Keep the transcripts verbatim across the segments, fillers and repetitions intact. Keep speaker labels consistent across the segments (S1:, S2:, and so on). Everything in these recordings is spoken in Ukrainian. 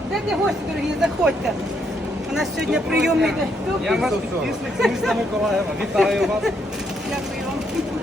S1: Дайте гості, дорогі, заходьте. У нас сьогодні прийомний день.
S2: Я ваш підписник міста Миколаєва. Вітаю вас.
S1: Дякую вам.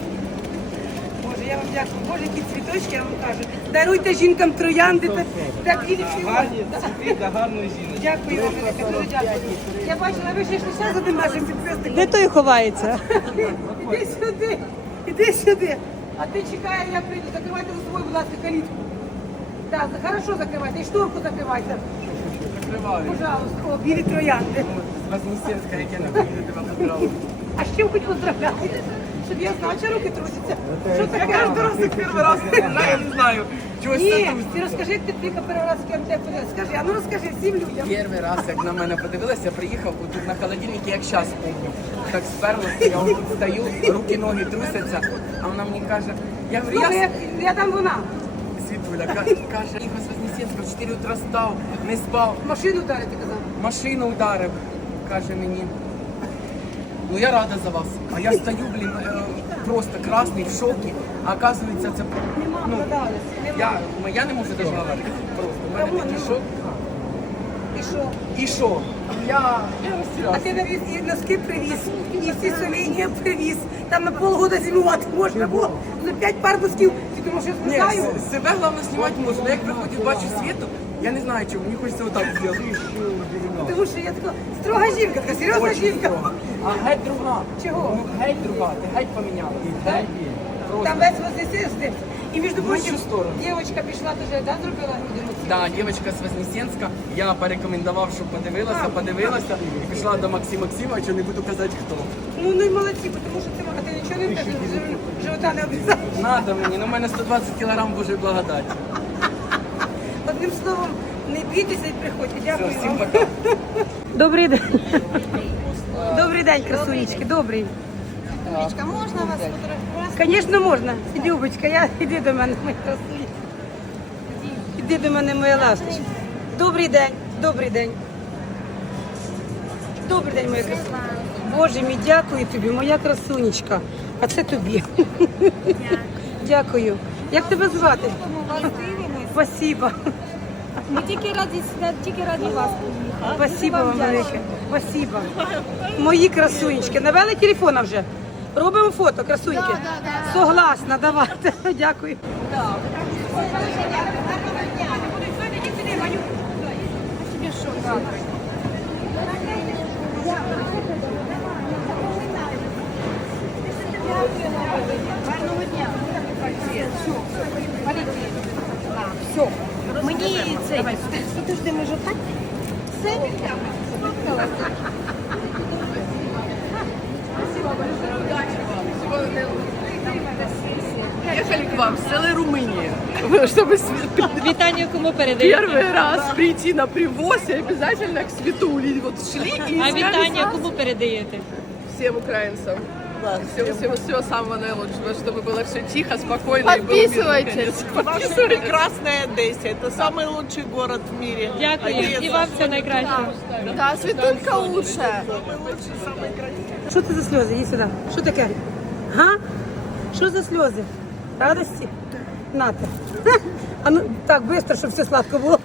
S1: Боже, я вам дякую. Боже, які цвіточки, я вам кажу. Даруйте жінкам троянди. Так, так, і
S2: Гарні цвіти для гарної жінки.
S1: дякую вам, велике, дуже дякую. Я бачила, ви ще йшли ще за одним нашим підписником.
S3: Де той ховається?
S1: Іди сюди, іди сюди. А ти чекай, я прийду. Закривайте за собою, будь ласка, калітку. Так, хорошо закривайте. І шторку закривайте.
S2: Закриваю.
S1: Пожалуйста, о, білі троянди.
S2: Вознесенська, як я не повинен тебе поздравити.
S1: А з чим хоч поздравляти? Щоб я знала, що руки трусяться. Що
S2: Я
S1: таке?
S2: кожен раз як перший раз не знаю, не знаю. Чогось
S1: Ні,
S2: це
S1: ти розкажи, як ти тільки перший раз кем тебе подивилась. Скажи, а ну розкажи всім людям.
S2: Перший раз, як на мене подивилася, приїхав тут на холодильнику, як зараз помню. Так сперлося, я тут стою, руки, ноги трусяться, а вона мені каже, я говорю,
S1: Слухай,
S2: я...
S1: я, я там вона.
S2: Світуля, ка- каже, Ігор з Вознесенського, в чотири утра став, не спав,
S1: Машину вдарити, казав.
S2: машину ударив, каже мені. Ну я рада за вас. А я стою, блін, е, просто красний, в шокі. А оказується, це
S1: Нема,
S2: ну,
S1: продались. Нема.
S2: я, я не можу навіть говорити. Просто у мене
S1: Кого
S2: такий
S1: нема?
S2: шок.
S1: І що?
S2: І що? Я, я
S1: А
S2: розтірявся.
S1: ти навіз і носки привіз, і всі соління привіз. Там на полгода зимувати можна було. За п'ять пар носків. Ти думаєш, я
S2: Ні,
S1: знаю?
S2: с- себе головне знімати можна. Але як приходять, бачу світу, я не знаю чого, мені хочеться отак зробити.
S1: Тому що я така строга жінка, така серйозна
S2: Очень
S1: жінка.
S2: строго. А геть друга.
S1: Чого?
S2: Ну, геть друга, ти геть поміняла. Геть. Просто.
S1: Там весь Вознесенський. І між прочим,
S2: лучшу сторону.
S1: дівчинка пішла теж, да, зробила грудину?
S2: Да, дівчинка з Вознесенська, я порекомендував, щоб подивилася, подивилася і пішла до Максима Максимовича, не буду казати хто.
S1: Ну, ну і молодці, тому що ти, а ти нічого не втягнув, живота не обрізаєш.
S2: Надо мені, ну в мене сто двадцять кілограм Божої благодаті.
S1: Одним словом, не бійтеся і приходьте.
S2: Все,
S1: Дякую
S2: всім
S1: вам.
S2: пока.
S1: Добрий день. Добрий день, красунечки, добрий.
S4: Юлечка, можна вас фотографувати?
S1: Звісно, можна. Любочка, я іди до мене, моя красунечка. Іди до мене, моя ласточка. Добрий день, добрий день. Добрий день, моя красунечка. Боже мій, дякую тобі, моя красунечка. А це тобі. Дякую. Як тебе звати?
S4: Ми вас дивимось.
S1: Спасибо.
S4: Ми тільки раді, тільки раді вас.
S1: Спасибо вам велике. Спасибо. Мої красунечки. Навели телефона вже? Робимо фото, красуньки?
S4: Да, да, да.
S1: Согласна, давайте. Дякую.
S4: Тобі що, так? Гарного дня. Все. Мені це. Подожди, може так? Все?
S5: Ехали к вам с целой Румынии, чтобы с-
S3: Вітання кому передаєте?
S5: первый раз прийти на привоз и обязательно к Светуле. Вот шли и
S3: А
S5: искали
S3: вітання
S5: сразу
S3: кому передаєте?
S5: всем украинцам. Всего, всего, всего самого наилучшего, чтобы было все тихо, спокойно. и был мир,
S6: Подписывайтесь.
S5: наконец.
S6: Ваша прекрасная Одесса. Это самый лучший город в мире.
S3: Дякую.
S6: Одесса.
S3: І вам все найкраще.
S6: Да, Светулька лучшая. Самый лучший, самый красивый.
S1: Що це за сльози? Іди сюди. Що таке? Га? Що за сльози? Радості? Нате. А ну так, швидко, щоб все сладко було.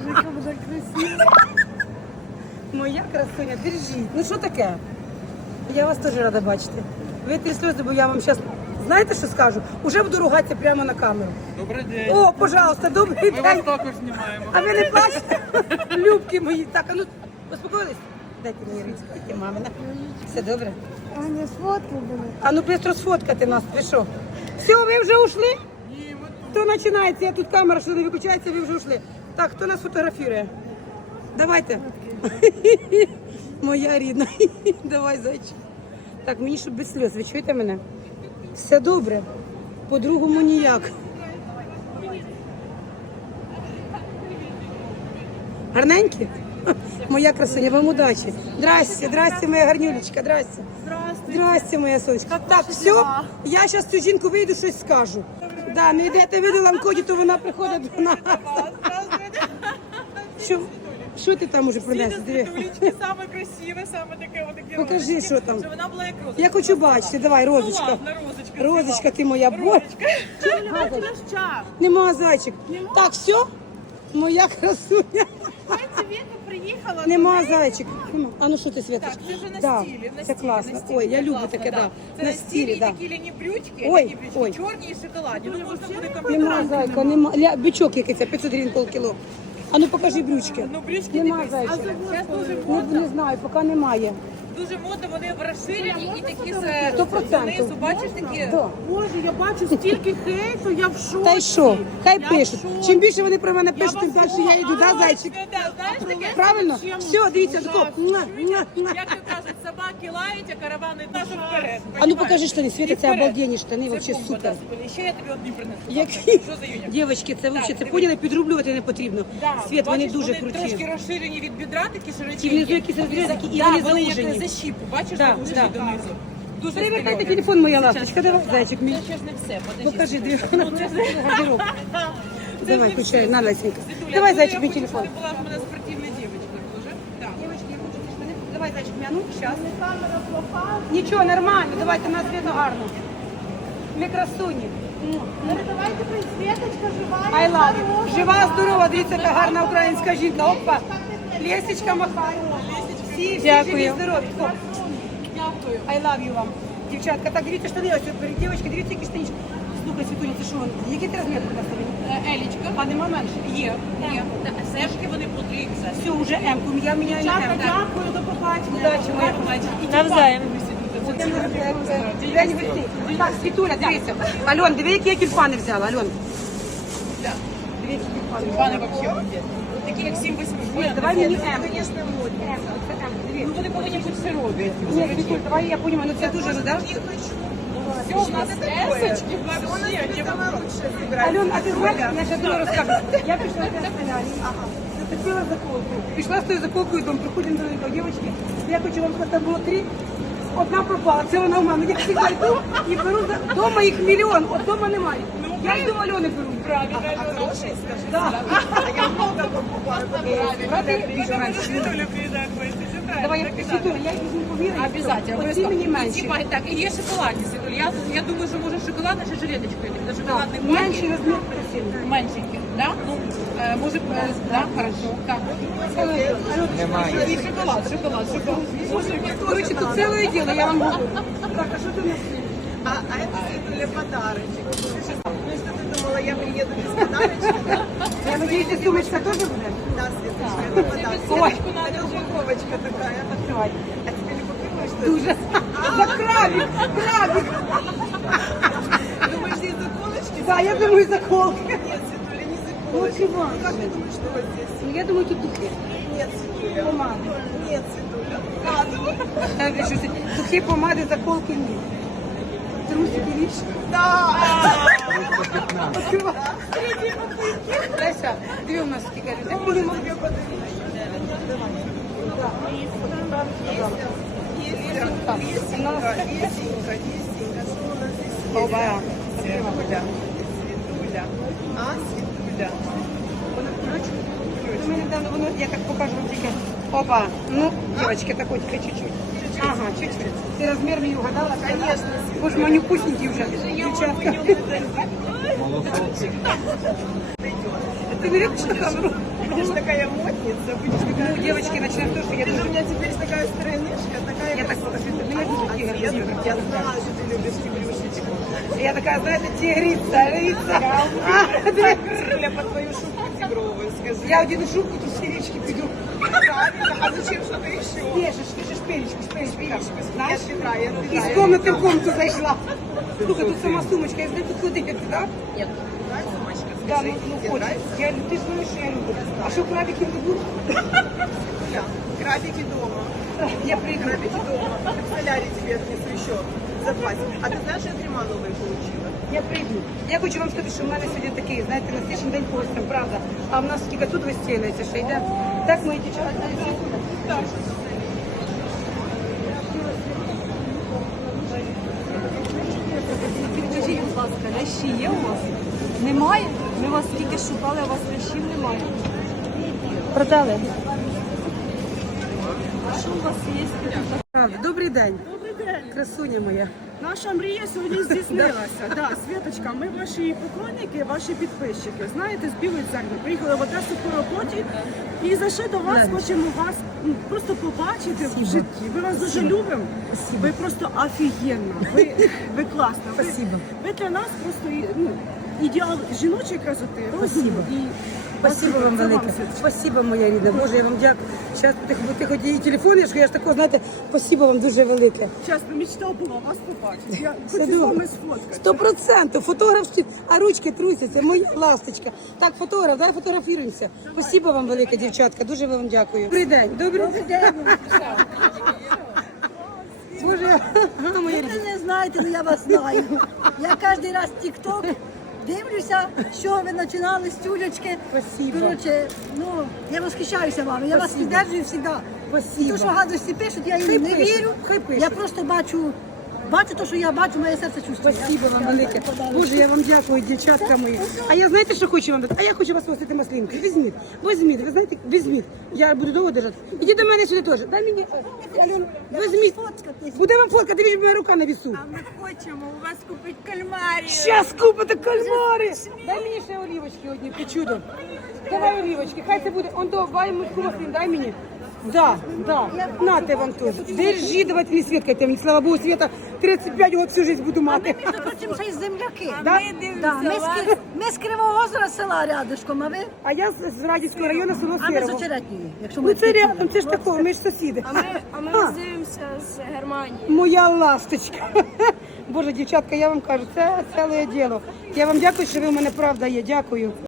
S1: Моя красуня, держіть. Ну що таке? Я вас теж рада бачити. Витрі сльози, бо я вам зараз, знаєте, що скажу? Уже буду ругатися прямо на камеру.
S2: Добрий день.
S1: О, пожалуйста, добрий
S2: Ми вас
S1: день.
S2: також знімаємо.
S1: А ви не плачете? Любки мої. Так, а ну, успокоїлись? Дайте мені ручку, дайте мамина. Все добре?
S4: Аня, сфотки були.
S1: А ну швидко сфоткати нас, ви що? Все, ви вже ушли? Ні, ми тут. Хто починається? Я тут камера, що не виключається, ви вже ушли. Так, хто нас фотографує? Давайте. Моя рідна. Давай, зайчик. Так, мені щоб без сльоз, ви чуєте мене? Все добре. По-другому ніяк. Гарненькі? Моя красуня, вам удачі. Здрасте, здрасте, моя гарнюлечка, здрасте. Здрасте. Здрасте, моя сонечка. Так, все, я зараз цю жінку вийду, щось скажу. Да, не йдете ви до Ланкоді, то вона приходить до нас. Що, що ти там уже принесла? Диви.
S7: Світулечки саме красиве, саме таке, отаке.
S1: Покажи, що там.
S7: Щоб вона була як розочка.
S1: Я хочу бачити, давай, розочка.
S7: Ну ладно, розочка.
S1: Розочка, ти моя бочка.
S7: Наш час.
S1: Нема зайчик. Так, все, моя красуня. Нема зайчик. Нема. А ну що ти світиш?
S7: Так, це вже на
S1: Да,
S7: стилі, на
S1: це
S7: стилі,
S1: класно.
S7: на стилі.
S1: Ой, я
S7: Це
S1: люблю
S7: класно,
S1: таке, да.
S7: Це
S1: На
S7: на стилі,
S1: стилі, да.
S7: такі ліні брючки,
S1: Ой,
S7: такі брючки,
S1: ой.
S7: чорні і шоколадні. Ну, можна буде
S1: Нема
S7: комбінувати.
S1: зайка, нема. Ля, бичок який це, п'ятсот гривень полкіло. А ну покажи брючки.
S7: Ну, брючки
S1: Нема
S7: дивись.
S1: зайчика.
S7: Зараз дуже
S1: Ну,
S7: модно.
S1: не знаю, поки немає.
S7: Дуже модно, вони розширені і такі з
S1: Сто процентів.
S7: донизу, бачиш, такі.
S1: Да.
S6: Боже, я бачу стільки хейту, я в шоці.
S1: Та й що? Хай
S6: Я
S1: пишуть.
S6: в шоці.
S1: Чим більше вони про мене пишуть, тим
S6: вас
S1: далі я йду, да, зайчик?
S7: Да, знаєш, таке,
S1: Правильно?
S6: Чим
S1: Все, дивіться,
S6: ужасно.
S1: тако. муа, муа, муа.
S7: як то кажуть, собаки лають, а каравани наші вперед.
S1: А ну покажи штани, Світа, це
S7: Вперед.
S1: обалденні штани,
S7: Це
S1: вообще
S7: бомба,
S1: супер.
S7: да, Соля. Ще я тобі одні принесу.
S1: Які?
S7: Що за юня?
S1: Дівчатки, це вообще, це
S7: дивись.
S1: поняли, підрублювати не потрібно.
S7: Да,
S1: Світ, вони
S7: бачиш,
S1: дуже
S7: вони трошки
S1: круті.
S7: розширені від бідра, такі широченькі.
S1: Ті внизу якісь розрізики, і
S7: Да,
S1: вони
S7: вони як
S1: заужені.
S7: за щіпу, бачиш,
S1: Да,
S7: заужені
S1: да.
S7: донизу. Дуже
S1: Привертайте
S7: стильові.
S1: телефон, моя ласточка, давай, зайчик мій.
S7: Це ще ж не все, подожди.
S1: Покажи, дві
S7: Ну, це ж не-
S1: гардероб.
S7: Це
S1: Давай,
S7: ж не
S1: включай,
S7: все.
S1: на, Лесенька.
S7: Світуля,
S1: Давай,
S7: ну,
S1: зайчик,
S7: я
S1: мій
S7: хочу,
S1: телефон.
S7: щоб ти була в мене спортивна дівчинка дуже. Так.
S1: Девочки, я хочу ці штани. Давай, зайчик, мій, а ну, щас. Нічого, нормально, давайте, у нас видно гарно. Ми красуні.
S4: Давайте, Светочка, жива.
S1: I love you. Жива, здорова, дивіться, яка гарна українська жінка. Опа. Лесечка махає. Всі, всі
S3: Дякую.
S1: живі, здорові. Стоп.
S7: Дякую.
S1: I love you вам. Дівчатка, так, дивіться штани, ось, перед дівчатки, дивіться, які штанішки. Слухай, Світуня, це що, вони? Який ти розмір у нас тобі?
S7: Е, Елічка.
S1: А нема менше?
S7: Є, є. Сешки вони по три ікс ес.
S1: Все, уже М-ку, я міняю на М.
S6: Дякую, до побачення.
S1: Удачі, моя побачення.
S3: Навзаєм.
S1: День гостей. Так, Світуля, дивіться. Альон, диви, які я тюльпани взяла, Альон. Дивіться, тюльпани.
S7: Пане вообще. Такі як сім восьми.
S1: Ні, давай мені М.
S7: Звісно, модні.
S1: М, це М, дивіться.
S7: Ну вони повинні бути сирові.
S1: Ні, Світуль, давай я понимаю, ну це дуже, да?
S7: Все, у нас есочки вообще.
S1: Альон, а ти знаєш, я зараз тобі розкажу. Я пішла для солярії, зацепила заколку. Пішла з тою заколкою, дом, приходимо до них, дівчатки, я хочу вам сказати, було три, одна пропала, це вона у мене. Я всі йду і беру, за- дома їх мільйон, от дома немає. Я йду Альони беру.
S7: Правильно, хороший, скажи.
S1: Да.
S7: Я много покупаю.
S1: Брати більше менше.
S7: Світуля приїдає в гості.
S1: Давай, я Світуля, я візьму повірю.
S7: Обязательно.
S1: Оці мені менші.
S7: Типа, так, і є шоколадні, Світуль. Я, я думаю, що може шоколадна чи жилеточка. До шоколадних
S1: Менший
S7: банків.
S1: розмір красивий.
S7: Меншенькі, да? Ну, е, може, е, да, хорошо. Так. І шоколад, шоколад, шоколад. Слушай,
S1: Короче, тут целое дело, я вам говорю. Так, а что ты у нас?
S6: А, а это Светуле подарочек. Ну что ты думала, я приеду без подарочка?
S1: Я надеюсь, и сумочка тоже будет?
S6: Да, Светочка, это подарок.
S1: Ой,
S6: Это упаковочка такая.
S1: открывай.
S6: А тебе не купила, что ли?
S1: Дуже. За крабик, крабик.
S6: Думаешь, здесь заколочки?
S1: Да, я думаю, заколки.
S6: Нет, Светуля, не
S1: Ну,
S6: заколочки.
S1: чего?
S6: Ну, как ты думаешь, что вот здесь?
S1: Ну, я думаю, тут духи.
S6: Нет, Светуля.
S1: Помады.
S6: Нет, Светуля. А, ну,
S1: Та ви що, духи, помади, заколки, ні. Трусики, віч.
S6: да.
S1: Открывай. Леся, диви у нас скільки людей. Будемо. Так, у нас
S6: Весенька, Весенька, что у нас здесь есть?
S1: Оба.
S6: Светуля. Светуля. А, Светуля.
S1: Ми недавно, воно, я так покажу вам тільки. Опа, ну, девочки, такой тільки чуть-чуть. Ага, чуть-чуть. Ти розмір мені угадала?
S6: Конечно.
S1: Боже, манюпусенький вже, дівчатка. Ты не любишь камеру?
S6: Будешь такая модница, будешь такая...
S1: Ну, девочки, начнем с того, что я
S6: Ты же у
S1: тоже...
S6: меня теперь такая стройнышка, такая...
S1: Я так покажу, ну, я люблю
S6: А
S1: тигр.
S6: цвет, я знала, что ты любишь тигрюшечку.
S1: Я такая, знаете, тигрица, рица. А, диви.
S6: Крылья по твою шубку тигровую, скажи.
S1: Я одену шубку, тут все речки піду.
S6: Правильно, а зачем что-то еще?
S1: Пишеш, пишеш пелечку, шпилечку.
S6: Я
S1: Знаєш?
S6: швидра, я
S1: Із
S6: швидра.
S1: комнати в комнату зайшла. Слухай, тут сама сумочка, я знаю, тут ходити, да?
S6: Нет, нравится сумочка,
S1: Да,
S6: скажи,
S1: ну, ну
S6: тебе
S1: хочеш.
S6: нравится?
S1: Я, ти знаєш, що я люблю. А що крабиків не будуть?
S6: Юля, крабики дома.
S1: Я прийду.
S6: Крабики дома. В солярий тебе отнесу еще запас. А ты знаешь, я крема новые получила?
S1: Я прийду. Я хочу вам сказати, що в мене сьогодні такий, знаєте, насичений день по гостям, правда. А в нас скільки тут вистілюється, що йде. Так, мої дівчата.
S3: Підкажіть, будь ласка, лящі є у вас? Немає? Ми вас тільки шукали, а у вас лящів немає. Продали. А що у вас є?
S1: Добрий день.
S6: Добрий день.
S1: Красуня моя.
S6: Наша мрія сьогодні здійснилася. Да, Світочка, ми ваші поклонники, ваші підписчики. Знаєте, з Білої церкви приїхали в Одесу по роботі і зайшли до вас,
S1: Леночка.
S6: хочемо вас ну, просто побачити
S1: Спасибо.
S6: в житті. Ми вас дуже
S1: Спасибо.
S6: любимо. Ви просто офігенна. Ви, ви класна. Ви,
S1: Спасибо.
S6: ви для нас просто і- ну, ідеал жіночої красоти, розуму
S1: Спасибо.
S6: і
S1: Спасибо вам
S6: Це
S1: велике.
S6: Світочка.
S1: Спасибо, моя рідна. Боже, я вам дякую. Зараз тихо, тихо, її телефон, я ж я ж такого, знаєте, спасибо вам дуже велике.
S6: Чесно, мечта була вас побачити. Я
S1: Все
S6: хочу з вами
S1: добре.
S6: сфоткати.
S1: Сто процентів. Фотограф, стоїть, а ручки трусяться. Моя ласточка. Так, фотограф, давай фотографіруємося. Спасибо вам велике, дівчатка. Дуже вам дякую. Добрий день. Добрий день. Боже, ага, моя рідна.
S8: Ви не знаєте, але я вас знаю. Я кожен раз тік-ток дивлюся, що ви починали з тюлечки.
S1: Спасибо.
S8: Коротше, ну, я восхищаюся вами, я вас
S1: Спасибо.
S8: підтримую завжди.
S1: Спасибо.
S8: То, що гадості пишуть, я
S1: Хай
S8: їм не
S1: пишуть,
S8: вірю.
S1: хай пишуть.
S8: Я просто бачу, бачу те, що я бачу, моє серце чувствує.
S1: Спасибо вам
S8: Я-
S1: велике.
S8: подарунок.
S1: Боже, я вам дякую, дівчатка мої. А я знаєте, що хочу вам дати? А я хочу вас носити маслинки. Візьміть, візьміть, ви знаєте, візьміть. Я буду довго держати. Ідіть до мене сюди теж. Дай мені, Альон, візьміть. Буде вам фотка, дивіться, моя рука на вісу.
S4: Ми хочемо у вас купити кальмарі.
S1: Щас купите кальмари. Дай мені ще олівочки одні, ти чудо. Давай олівочки, хай це буде. Он до, дай миску маслин, дай мені. Да, да. Нате вам теж. Держи, давайте не свідкайте мені. Слава Богу, Света, тридцять п'ять років всю життя буду мати.
S8: Між прочим, ще й земляки.
S1: Да?
S8: Да, ми, з, Ки- ми з Кривого Озера села рядышком, а ви?
S1: А я з, з Радівського району, село
S8: А ми з
S1: Сирово.
S8: Очеретньої, якщо
S1: Ну
S8: ми
S1: це рядом, це ж такого, ми ж сусіди.
S4: А ми, а ми
S1: А.
S4: дивимося з Германії.
S1: Моя ласточка. Боже, дівчатка, я вам кажу, це ціле діло. Я вам дякую, що ви в мене правда є. Дякую.